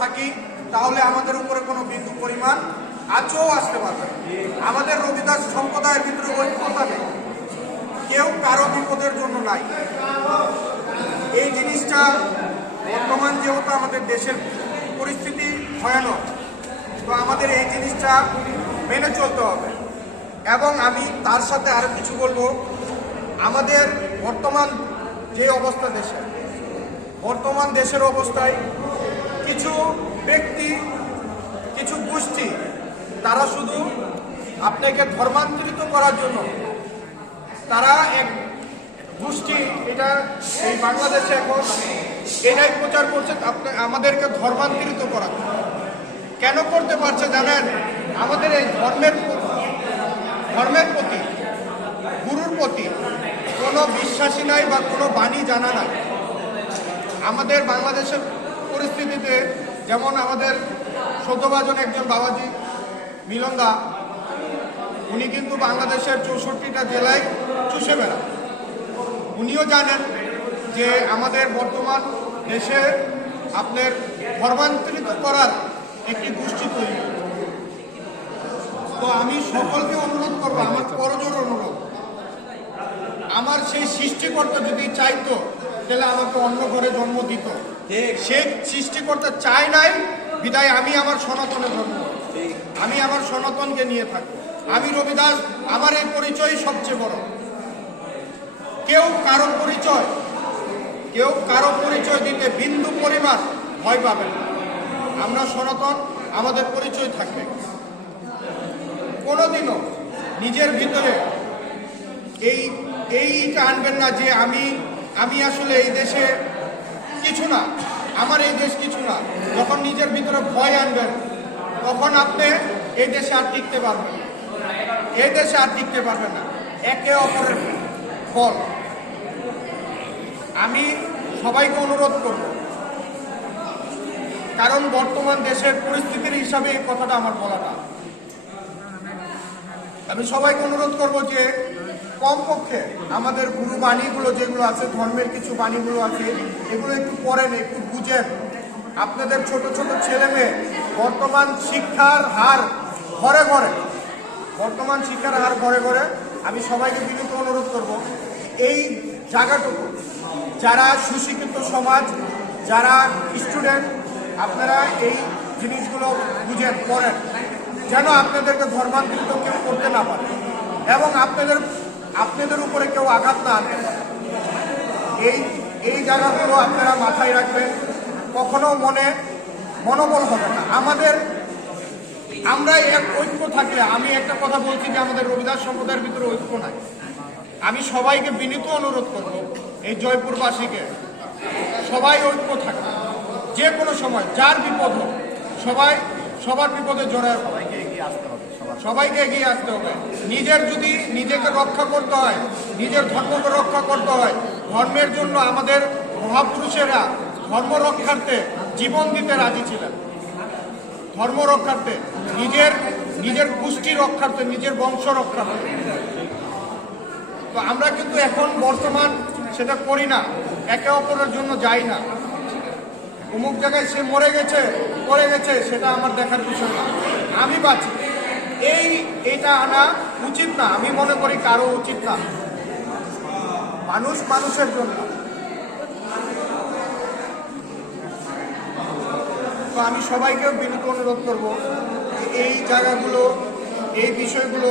থাকি তাহলে আমাদের উপরে কোনো বিন্দু পরিমাণ আজও আসতে পারবে। আমাদের রবিদাস সম্প্রদায়ের ভিতরে ঐক্যতা নেই, কেউ কারো বিপদের জন্য নাই। এই জিনিসটা বর্তমান যেহেতু আমাদের দেশের পরিস্থিতি ভয়ানক, তো আমাদের এই জিনিসটা মেনে চলতে হবে। এবং আমি তার সাথে আরো কিছু বলবো, আমাদের বর্তমান যে অবস্থা বর্তমান দেশের অবস্থায় কিছু ব্যক্তি, কিছু গোষ্ঠী, তারা শুধু আপনাকে ধর্মান্তরিত করার জন্য তারা এক গোষ্ঠী এটা এই বাংলাদেশে এখন এটাই প্রচার করছে আমাদেরকে ধর্মান্তরিত করার। কেন করতে পারছে জানেন? আমাদের এই ধর্মের প্রতি, গুরুর প্রতি কোনো বিশ্বাসী নাই বা কোনো বাণী জানা নাই। আমাদের বাংলাদেশের পরিস্থিতিতে যেমন আমাদের সৌদ্যভাজন একজন বাবাজি মিলনদা, উনি কিন্তু বাংলাদেশের 64টা জেলায় চুষে বেড়ান। উনিও জানেন যে আমাদের বর্তমান দেশে আপনার ধর্মান্তরিত করার একটি গোষ্ঠী তৈরি। তো আমি সকলকে অনুরোধ করবো, আমার করজোর অনুরোধ, আমার সেই সৃষ্টিকর্তা যদি চাইতো তাহলে আমাকে অন্য ঘরে জন্ম দিত। সে সৃষ্টিকর্তা চাই নাই বিদায় আমি আমার সনাতনে জন্ম, আমি আমার সনাতনকে নিয়ে থাকবো। আমি রবিদাস, আমার এই পরিচয় সবচেয়ে বড়। কেউ কারো পরিচয় দিতে বিন্দু পরিমাণ ভয় পাবে না। আমরা সনাতন, আমাদের পরিচয় থাকবে। কোনোদিনও নিজের ভিতরে এইটা আনবেন না যে আমি আসলে এই দেশে কিছু না, আমার এই দেশ কিছু না। যখন নিজের ভিতরে ভয় আনবেন তখন আপনি এই দেশে আর টিকতে পারবেন না, এই দেশে আর টিকতে পারবেন না। একে অপরের ফল। আমি সবাইকে অনুরোধ করব, কারণ বর্তমান দেশের পরিস্থিতির হিসাবে এই কথাটা আমার বলা না। আমি সবাইকে অনুরোধ করব যে কমপক্ষে আমাদের গুরু বাণীগুলো যেগুলো আছে, ধর্মের কিছু বাণীগুলো আছে, এগুলো একটু পড়েন, একটু বুঝেন। আপনাদের ছোট ছোট ছেলে মেয়ে বর্তমান শিক্ষার হার ঘরে ঘরে আমি সবাইকে বিনীত অনুরোধ করব, এই জায়গাটুকু যারা সুশিক্ষিত সমাজ, যারা স্টুডেন্ট, আপনারা এই জিনিসগুলো বুঝেন, পড়েন, যেন আপনাদেরকে ধর্মান্তরিত কেউ করতে না পারে এবং আপনাদের উপরে কেউ আঘাত না আনতে পারে। এই জায়গাগুলো আপনারা মাথায় রাখবেন, কখনো মনোবল হবে না। আমরা এক ঐক্য থাকলে, আমি একটা কথা বলছি যে আমাদের রবিদাস সম্প্রদায়ের ভিতরে ঐক্য নাই। আমি সবাইকে বিনীত অনুরোধ করব, এই জয়পুরবাসীকে, সবাই ঐক্য থাকবে। যে কোনো সময় যার বিপদ হোক, সবার বিপদে জড়ায় সবাইকে এগিয়ে আসতে হবে। যদি নিজেকে রক্ষা করতে হয়, নিজের ধর্মকে রক্ষা করতে হয়, ধর্মের জন্য আমাদের মহাপুরুষেরা ধর্ম রক্ষার্থে জীবন দিতে রাজি ছিলেন। ধর্ম রক্ষার্থে, নিজের গোষ্ঠী রক্ষার্থে, নিজের বংশ রক্ষার্থে। তো আমরা কিন্তু এখন বর্তমান সেটা করি না, একে অপরের জন্য যাই না। অমুক জায়গায় সে মরে গেছে সেটা আমার দেখার বিষয় না, আমি বাঁচি, এইটা আনা উচিত না। আমি মনে করি কারো উচিত না। মানুষের জন্য। তো আমি সবাইকেও বিনীত অনুরোধ করবো, এই জায়গাগুলো, এই বিষয়গুলো